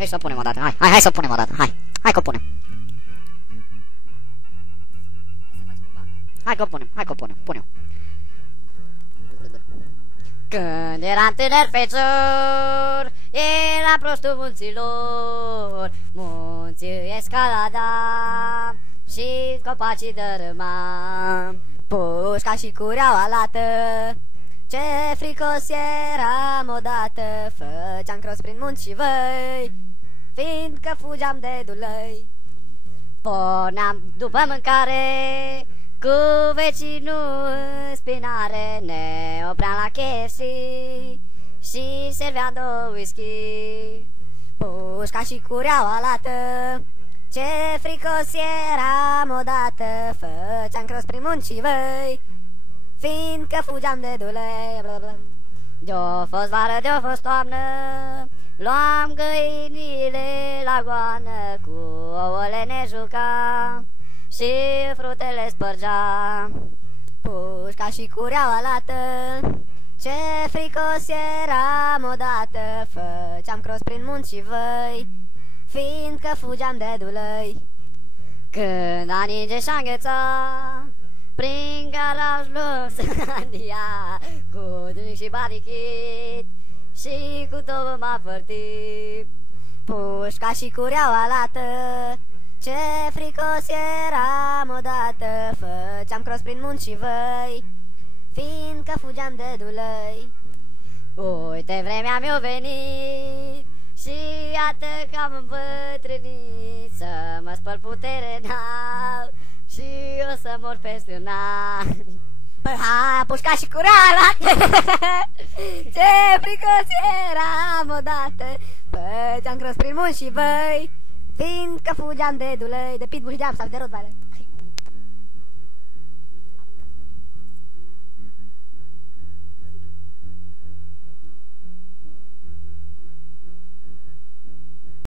Hai să o punem odată, hai să o punem odată, hai că o punem. Hai că o punem, pune-o. Când eram tânăr fecior, era prostul munților, munții escaladam și copacii dărâmam, pușca și cureaua lată, ce fricos eram odată, făceam cross prin munți și văi, fiindcă fugeam de dulăi. Porneam după mâncare, cu vecinul în spinare, ne opream la KFC și serveam 2 whisky. Pușca și cureaua lată, ce fricos eram odată, făceam cross prin munci și văi, fiindcă fugeam de dulei. De-o fost vară, de-o fost toamnă, luam găinile la goană, cu ouăle ne jucam și frutele spărgeam. Pușca și cureaua lată, ce fricos eram odată, făceam cross prin munți și văi, fiindcă fugeam de dulăi. Când a ninge și-a înghețat, prin garaj Luxandia, cu drink și barichit și cu tot m-a fărtit. Pușca și cureaua lată, ce fricos eram odată, făceam cross prin munți și văi, fiindcă fugeam de dulăi. Uite, vremea mi-a venit și iată că am îmbătrânit, să mă spăl putere n-au și o să mor peste un an. Păi hai, pușca și cureaua, ce fricos eram odată, făceam cross prin munți și văi, fiindcă fugeam de dulăi, de pitbull și de am sau de Rottweiler.